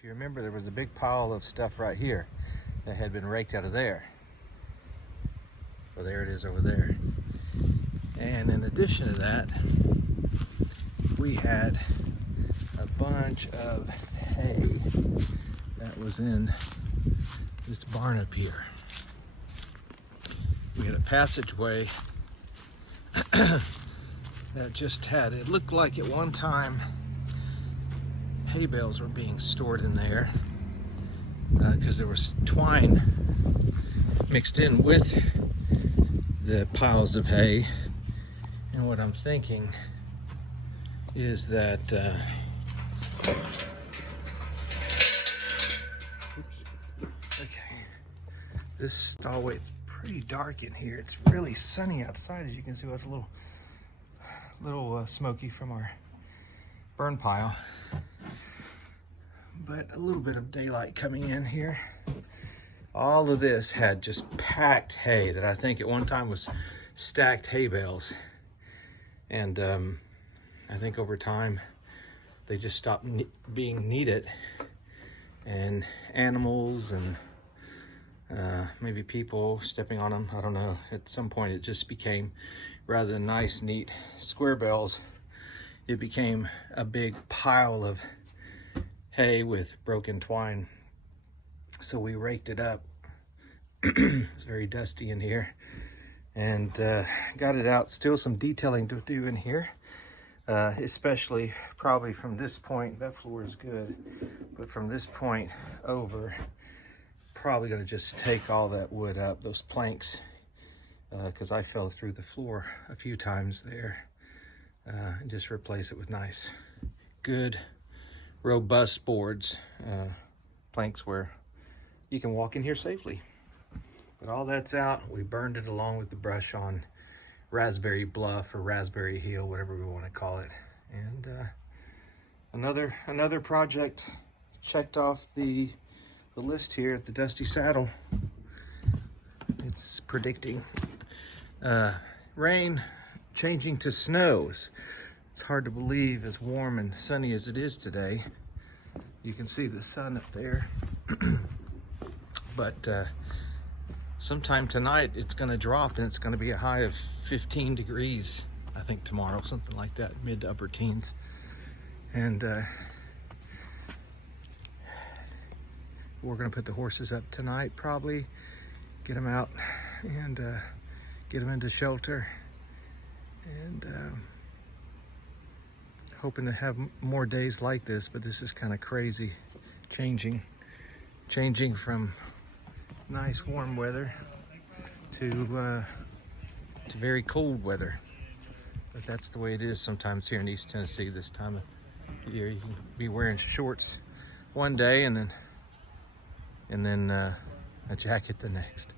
If you remember, there was a big pile of stuff right here that had been raked out of there. Well, there it is over there. And in addition to that, we had a bunch of hay that was in this barn up here. We had a passageway that just had, it looked like at one time hay bales were being stored in there because there was twine mixed in with the piles of hay. And what I'm thinking is that this stallway, it's pretty dark in here. It's really sunny outside, as you can see. Well, it's a little smoky from our burn pile, but a little bit of daylight coming in here. All of this had just packed hay that I think at one time was stacked hay bales, and I think over time they just stopped being needed, and animals and maybe people stepping on them, I don't know. At some point it just became, rather than nice, neat square bales, it became a big pile of hay with broken twine. So we raked it up. It's very dusty in here, and got it out. Still some detailing to do in here, especially probably from this point. That floor is good, but from this point over, probably going to just take all that wood up, those planks, because I fell through the floor a few times there, and just replace it with nice, good, robust boards, planks where you can walk in here safely. But all that's out. We burned it along with the brush on Raspberry Bluff or Raspberry Hill, whatever we want to call it. And another project checked off the list here at the Dusty Saddle. It's predicting rain changing to snows. It's hard to believe, as warm and sunny as it is today. You can see the sun up there. But sometime tonight it's going to drop, and it's going to be a high of 15 degrees, I think tomorrow, something like that, mid to upper teens. And we're going to put the horses up tonight, probably get them out and get them into shelter, and hoping to have more days like this. But this is kind of crazy, changing from nice warm weather to very cold weather. But that's the way it is sometimes here in East Tennessee this time of year. You can be wearing shorts one day and then a jacket the next.